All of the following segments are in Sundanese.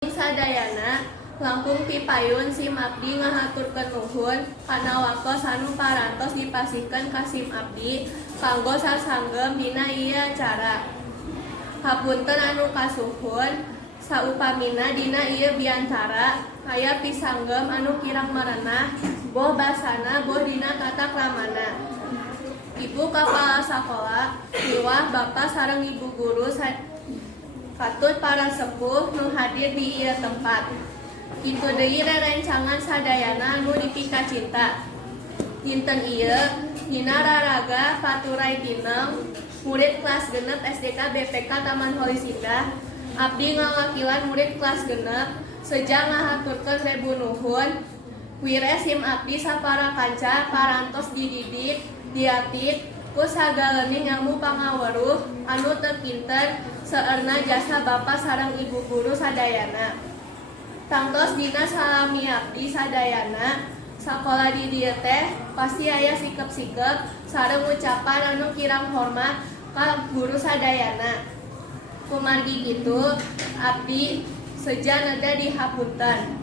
Sadayana langkung pipayun sim abdi ngahaturkeun nuhun kana wakos anu parantos dipasihkeun ka sim abdi kanggo sasanggem dina ieu acara. Hapunten anu kasuhun, saupamina dina ieu biantara aya pisanggem anu kirang marenah, boh basana boh dina kata kramana. Ibu kepala sakola, miwah bapak sareng ibu guru katut para sepuh nu hadir di ieu tempat. Kitu deui rerencangan sadayana anu dipika cinta. Dinten ieu dina raraga Paturai Tineng, murid kelas genep SDK BPK Taman Holis Indah, abdi ngawakilan murid kelas genep sejak ngahaturkeun rebu nuhun wire sim abdi sapara kanca parantos dididik diatit ku sagalening ilmu pangaweruh anu teu kinten seueurna jasa Bapak sareng Ibu guru sadayana. Tangtos dina salami abdi sadayana sakola di dieu teh pasti aya sikep-sikep sareng ucapan anu kirang hormat ka guru sadayana. Kumargi kitu abdi seja neda dihapunten.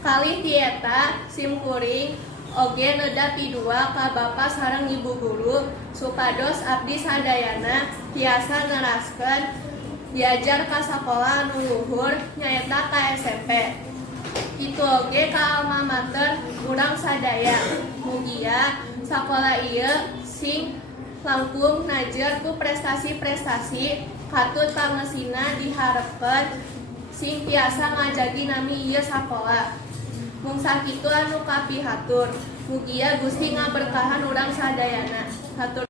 Kalih tieta sim kuring oge neda pidua ka Bapak sareng Ibu guru supados abdi sadayana tiasa neraskeun diajar ka sakola anu luhur nyaeta ka SMP. Kitu oge ka alma mater urang sadaya. Mugia sakola ieu sing langkung najer ku prestasi-prestasi katut pangesina diharepkeun sing tiasa ngajagi nami ieu sakola. Mung sakitu anu kapihatur, mugia Gusti ngaberkahan urang sadayana. Hatur